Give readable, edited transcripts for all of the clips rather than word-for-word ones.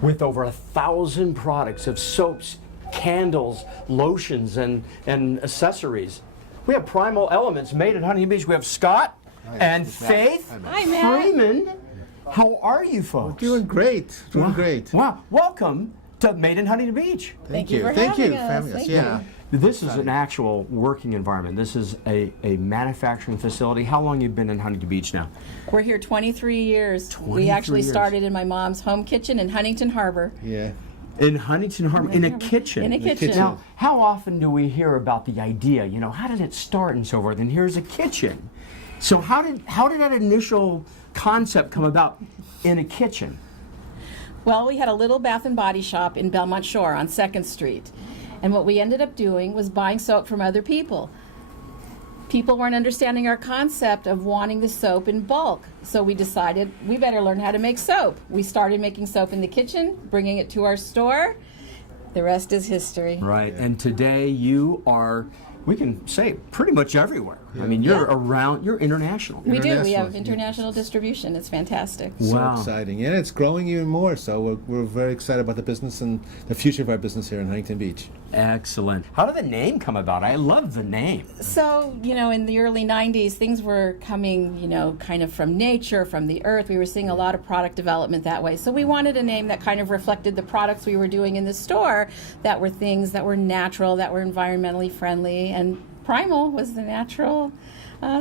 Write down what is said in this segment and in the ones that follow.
with over 1,000 products of soaps, candles, lotions, and accessories. We have Primal Elements made at Huntington Beach. We have Scott and Faith Freeman. How are you folks? Doing great. Doing great. Wow. Welcome to Made in Huntington Beach. Thank you for having us. Thank you. This is an actual working environment. This is a manufacturing facility. How long you been in Huntington Beach now? We're here 23 years. 23 we actually years. started in my mom's home kitchen in Huntington Harbor. Yeah. In Huntington Harbor, in a kitchen. In a kitchen. Now, how often do we hear about the idea? You know, how did it start and so forth? And here's a kitchen. So how did that initial concept come about in a kitchen? Well, we had a little bath and body shop in Belmont Shore on 2nd Street. And what we ended up doing was buying soap from other people. People weren't understanding our concept of wanting the soap in bulk. So we decided we better learn how to make soap. We started making soap in the kitchen, bringing it to our store. The rest is history. Right, and today you are, we can say, pretty much everywhere. I mean, you're around, you're international. We do. We have international distribution. It's fantastic. Wow. So exciting. And it's growing even more. So we're very excited about the business and the future of our business here in Huntington Beach. Excellent. How did the name come about? I love the name. So, you know, in the early 90s, things were coming, you know, kind of from nature, from the earth. We were seeing a lot of product development that way. So we wanted a name that kind of reflected the products we were doing in the store, that were things that were natural, that were environmentally friendly, and Primal was the natural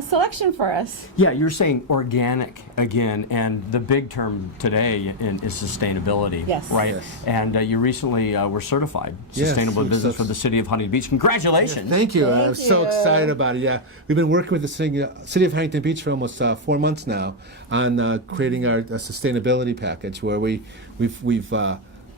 selection for us. Yeah, you're saying organic again, and the big term today is sustainability. Yes. Right? Yes. And you recently were certified Sustainable Business for the City of Huntington Beach. Congratulations. Thank you. Thank I'm so you. excited about it. Yeah, we've been working with the City of Huntington Beach for almost 4 months now on creating our sustainability package, where we're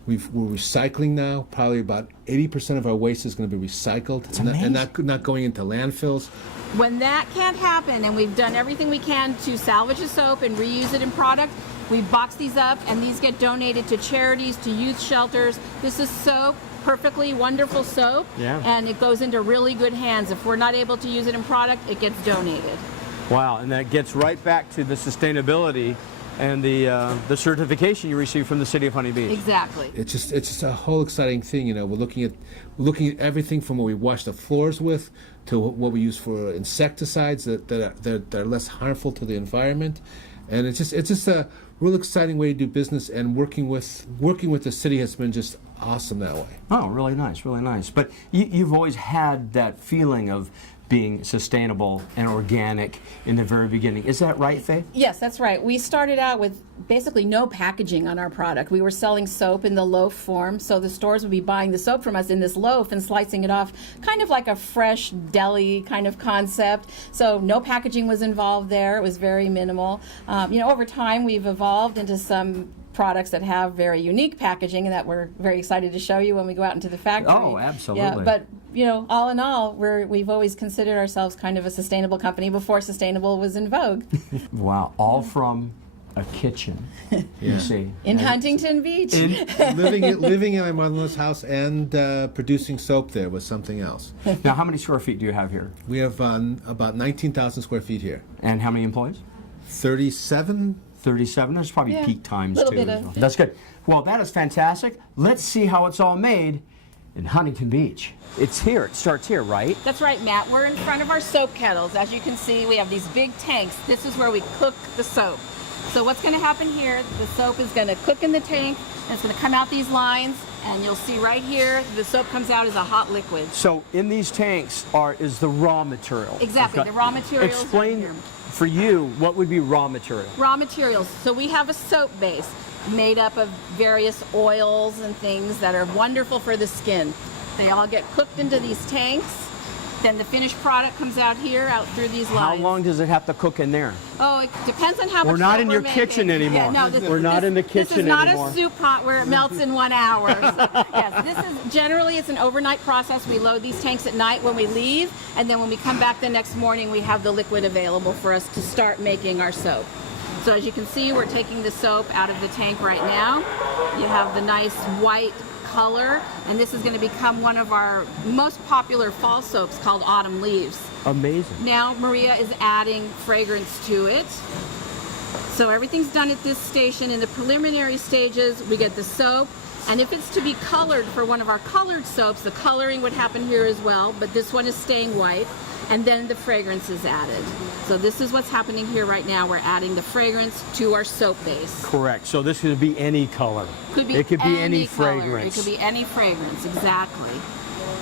recycling now. Probably about 80% of our waste is going to be recycled and not going into landfills. When that can't happen, and we've done everything we can to salvage the soap and reuse it in product, we box these up, and these get donated to charities, to youth shelters. This is soap, perfectly wonderful soap, and it goes into really good hands. If we're not able to use it in product, it gets donated. Wow, and that gets right back to the sustainability and the certification you received from the City of Huntington Beach. Exactly. It's just a whole exciting thing. You know, we're looking at everything from what we wash the floors with to what we use for insecticides that are less harmful to the environment, and it's just a real exciting way to do business. And working with the city has been just awesome that way. Oh, really nice, really nice. But you've always had that feeling of being sustainable and organic in the very beginning. Is that right, Faith? Yes, that's right. We started out with basically no packaging on our product. We were selling soap in the loaf form, so the stores would be buying the soap from us in this loaf and slicing it off, kind of like a fresh deli kind of concept. So no packaging was involved there. It was very minimal. You know, over time we've evolved into some products that have very unique packaging, and that we're very excited to show you when we go out into the factory. Oh, absolutely. Yeah, but you know, all in all, we've always considered ourselves kind of a sustainable company before sustainable was in vogue. Wow, all from a kitchen, you see. In Huntington Beach. living in my mother-in-law's house and producing soap there was something else. Now, how many square feet do you have here? We have about 19,000 square feet here. And how many employees? 37. 37. There's probably peak times little too. bit of- That's good. Well, that is fantastic. Let's see how it's all made in Huntington Beach. It's here. It starts here, right? That's right, Matt. We're in front of our soap kettles. As you can see, we have these big tanks. This is where we cook the soap. So what's going to happen here, the soap is going to cook in the tank, and it's going to come out these lines, and you'll see right here, the soap comes out as a hot liquid. So in these tanks is the raw material. Exactly, the raw materials. Explain are here. for you what would be raw material. Raw materials. So we have a soap base made up of various oils and things that are wonderful for the skin. They all get cooked into these tanks. Then the finished product comes out here, out through these lines. How long does it have to cook in there? Oh, it depends on how much We're not soap in we're your making. kitchen anymore. Yeah, no, We're not in the This kitchen is not anymore. a soup pot where it melts in 1 hour. Yes, this is generally it's an overnight process. We load these tanks at night when we leave, and then when we come back the next morning, we have the liquid available for us to start making our soap. So as you can see, we're taking the soap out of the tank right now. You have the nice white color, and this is going to become one of our most popular fall soaps called Autumn Leaves. Amazing. Now Maria is adding fragrance to it. So everything's done at this station. In the preliminary stages, we get the soap. And if it's to be colored for one of our colored soaps, the coloring would happen here as well, but this one is staying white. And then the fragrance is added. So this is what's happening here right now. We're adding the fragrance to our soap base. Correct. So this could be any color. Could be it could be any color. fragrance. It could be any fragrance, exactly.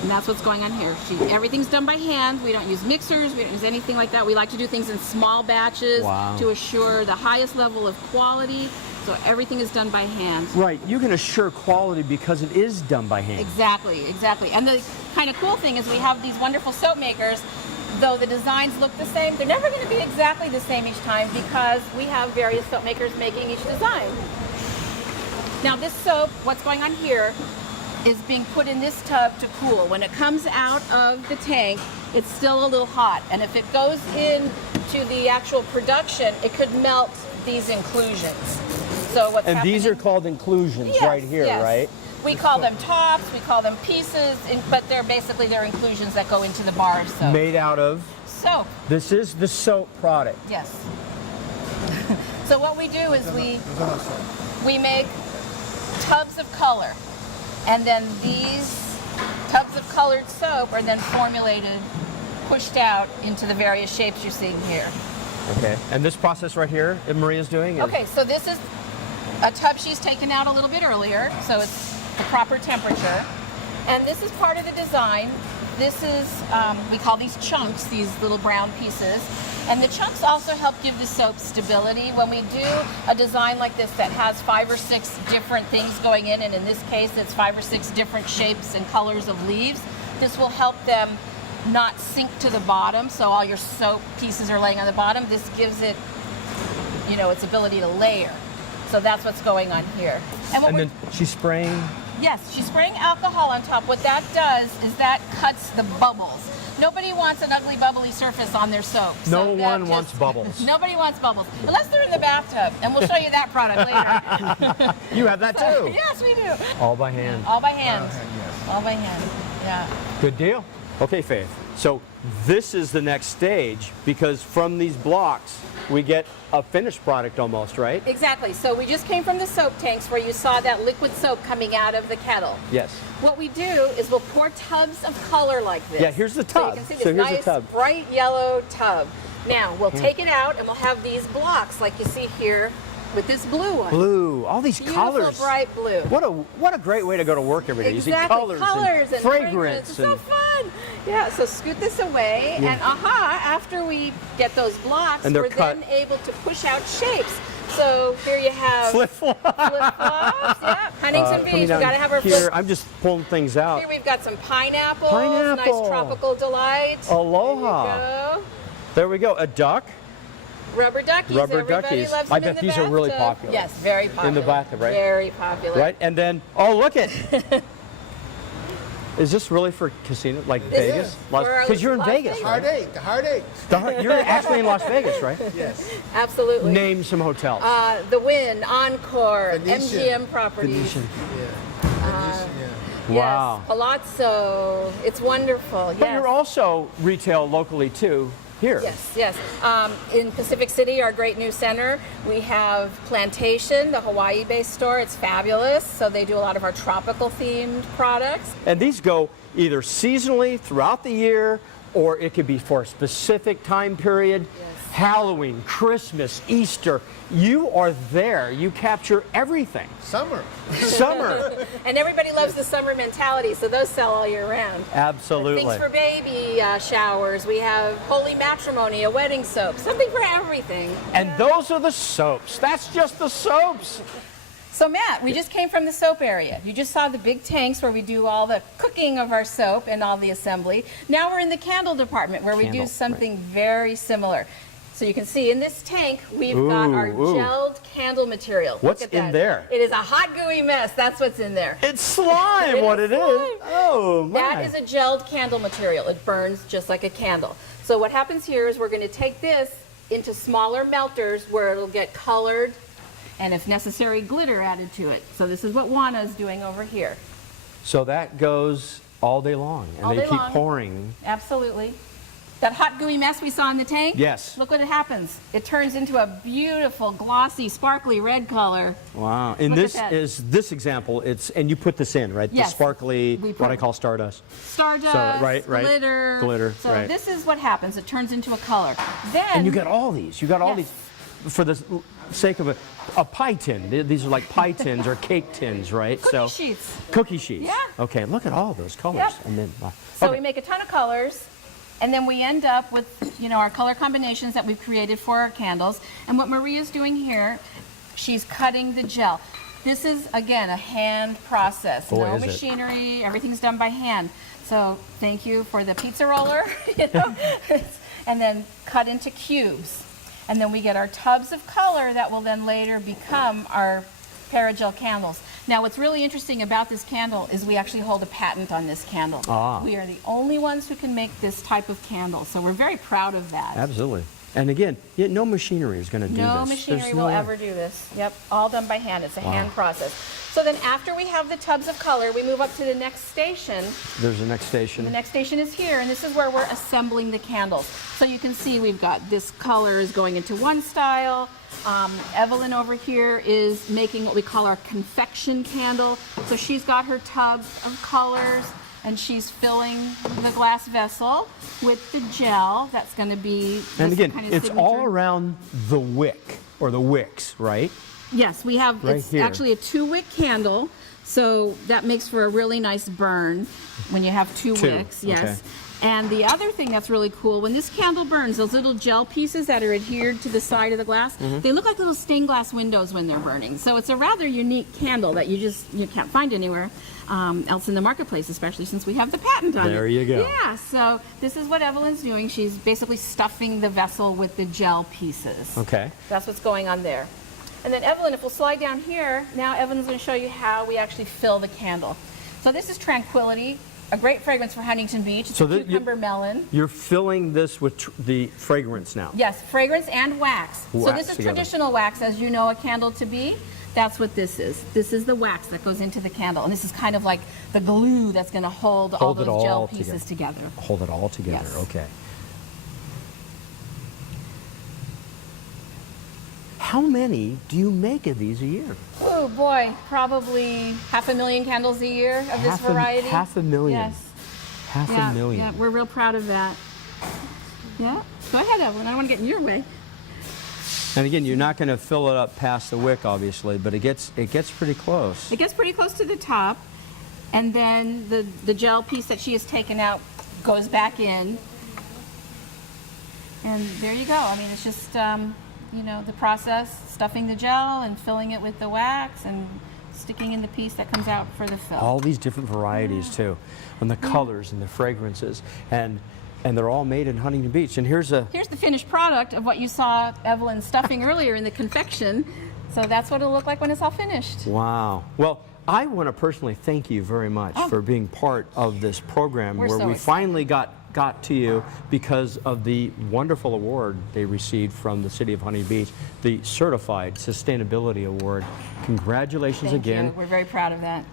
And that's what's going on here. Everything's done by hand. We don't use mixers. We don't use anything like that. We like to do things in small batches to assure the highest level of quality. So everything is done by hand. Right. You can assure quality because it is done by hand. Exactly, exactly. And the kind of cool thing is we have these wonderful soap makers. Though the designs look the same, they're never going to be exactly the same each time because we have various soap makers making each design. Now this soap, what's going on here, is being put in this tub to cool. When it comes out of the tank, it's still a little hot. And if it goes into the actual production, it could melt these inclusions. So what's happening, these are called inclusions right here, right? We call them tops, we call them pieces, but they're inclusions that go into the bar of soap. Made out of? Soap. This is the soap product. Yes. So what we do is we make tubs of color, and then these tubs of colored soap are then formulated, pushed out into the various shapes you're seeing here. Okay. And this process right here that Maria's doing is? Okay, so this is a tub she's taken out a little bit earlier, so it's the proper temperature. And this is part of the design. This is, we call these chunks, these little brown pieces. And the chunks also help give the soap stability. When we do a design like this that has 5 or 6 different things going in, and in this case it's 5 or 6 different shapes and colors of leaves, this will help them not sink to the bottom, so all your soap pieces are laying on the bottom. This gives it, its ability to layer. So that's what's going on here. And then she's spraying? Yes, she's spraying alcohol on top. What that does is that cuts the bubbles. Nobody wants an ugly, bubbly surface on their soap. No one wants bubbles. Nobody wants bubbles, unless they're in the bathtub, and we'll show you that product later. You have that too? Yes, we do. All by hand. All by hand. All by hand, yeah. Good deal. Okay, Faith. So this is the next stage because from these blocks we get a finished product almost, right? Exactly. So we just came from the soap tanks where you saw that liquid soap coming out of the kettle. Yes. What we do is we'll pour tubs of color like this. Yeah, here's the tub. So you can see this nice, bright yellow tub. Now we'll take it out and we'll have these blocks like you see here with this blue one. Blue. All these colors. Beautiful bright blue. What a great way to go to work every day. Exactly. You see colors and fragrance. It's so fun. Yeah, so scoot this away and after we get those blocks, we're then able to push out shapes. So here you have flip-flops. Yeah. Huntington Beach. We gotta have our here. I'm just pulling things out. Here we've got some pineapples. Nice tropical delight. Aloha. There we go. A duck. Rubber duckies. Everybody loves them. I bet these are really popular. Yes, very popular. In the bathtub, right? Very popular. Right, and then, look it. Is this really for casino, like Vegas? Because you're in Vegas, right? The Heartache. You're actually in Las Vegas, right? Yes. Absolutely. Name some hotels. The Wynn, Encore, Venetian. MGM Properties. Venetian. Yeah. Wow. Yes, Palazzo. It's wonderful. But you're also retail locally too. Here. Yes. In Pacific City, our great new center, we have Plantation, the Hawaii-based store. It's fabulous. So they do a lot of our tropical themed products. And these go either seasonally throughout the year, or it could be for a specific time period. Yes. Halloween, Christmas, Easter. You are there. You capture everything. Summer. And everybody loves the summer mentality, so those sell all year round. Absolutely. Things for baby showers. We have Holy Matrimony, a wedding soap. Something for everything. And those are the soaps. That's just the soaps. So Matt, we just came from the soap area. You just saw the big tanks where we do all the cooking of our soap and all the assembly. Now we're in the candle department where we do something very similar. So you can see in this tank, we've got our gelled candle material. What's in there? It is a hot, gooey mess. That's what's in there. It's slime, It what is it is. slime. Oh, my. That is a gelled candle material. It burns just like a candle. So what happens here is we're going to take this into smaller melters where it'll get colored and, if necessary, glitter added to it. So this is what Juana is doing over here. So that goes all day long, and All they day keep long. pouring. Absolutely. That hot gooey mess we saw in the tank? Yes. Look what happens. It turns into a beautiful, glossy, sparkly red color. Wow. In Look at this example, and you put this in, right? Yes. The sparkly, We put what I call stardust. Stardust, right. glitter. Glitter, So right. this is what happens. It turns into a color. Then And you got all these. You got all Yes. these, for the sake of a pie tin. These are like pie tins or cake tins, right? cookie sheets. Cookie sheets. Yeah. Okay, look at all those colors. Yep. And then, So okay. we make a ton of colors, and then we end up with, our color combinations that we've created for our candles. And what Maria's doing here, she's cutting the gel. This is, again, a hand process. Boy, no is it. machinery, everything's done by hand. So thank you for the pizza roller, and then cut into cubes. And then we get our tubs of color that will then later become our Paragel candles. Now, what's really interesting about this candle is we actually hold a patent on this candle. Ah. We are the only ones who can make this type of candle, so we're very proud of that. Absolutely. And again, no machinery is going to do this. No machinery There's will no way. ever do this. Yep, all done by hand. It's a hand process. So then after we have the tubs of color, we move up to the next station. There's the next station. The next station is here, and this is where we're assembling the candles. So you can see we've got this color is going into one style. Evelyn over here is making what we call our confection candle. So she's got her tub of colors, and she's filling the glass vessel with the gel. That's going to be And this again, kind of it's all signature. around the wick, or the wicks, right? Yes, we have, Right it's here. actually a 2-wick candle, so that makes for a really nice burn when you have two wicks, yes. okay. And the other thing that's really cool, when this candle burns, those little gel pieces that are adhered to the side of the glass, Mm-hmm. they look like little stained glass windows when they're burning. So it's a rather unique candle that you can't find anywhere else in the marketplace, especially since we have the patent on it. There you go. Yeah, so this is what Evelyn's doing. She's basically stuffing the vessel with the gel pieces. Okay. That's what's going on there. And then Evelyn, if we'll slide down here, now Evelyn's going to show you how we actually fill the candle. So this is Tranquility, a great fragrance for Huntington Beach. It's So a cucumber melon. You're filling this with the fragrance now. Yes, fragrance and wax. So Wax this is together. traditional wax, as you know a candle to be. That's what this is. This is the wax that goes into the candle. And this is kind of like the glue that's going to hold all Hold it those gel all pieces together. Hold it all together. Yes. Okay. How many do you make of these a year? Oh boy, probably 500,000 candles a year of this variety. 500,000. Yes. Half a million. Yeah, we're real proud of that. Yeah, go ahead, Evelyn. I don't want to get in your way. And again, you're not going to fill it up past the wick, obviously, but it gets pretty close. It gets pretty close to the top, and then the gel piece that she has taken out goes back in. And there you go. I mean, it's just, the process, stuffing the gel and filling it with the wax and sticking in the piece that comes out for the fill. All these different varieties too, and the colors and the fragrances, and they're all made in Huntington Beach. And here's the finished product of what you saw Evelyn stuffing earlier in the confection. So that's what it'll look like when it's all finished. wow. Well, I want to personally thank you very much for being part of this program We're where so we excited. finally got to you because of the wonderful award they received from the City of Huntington Beach, the Certified Sustainability Award. Congratulations Thank again. you. We're very proud of that.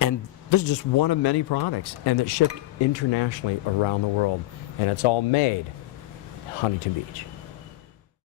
And this is just one of many products, and it's shipped internationally around the world, and it's all made in Huntington Beach.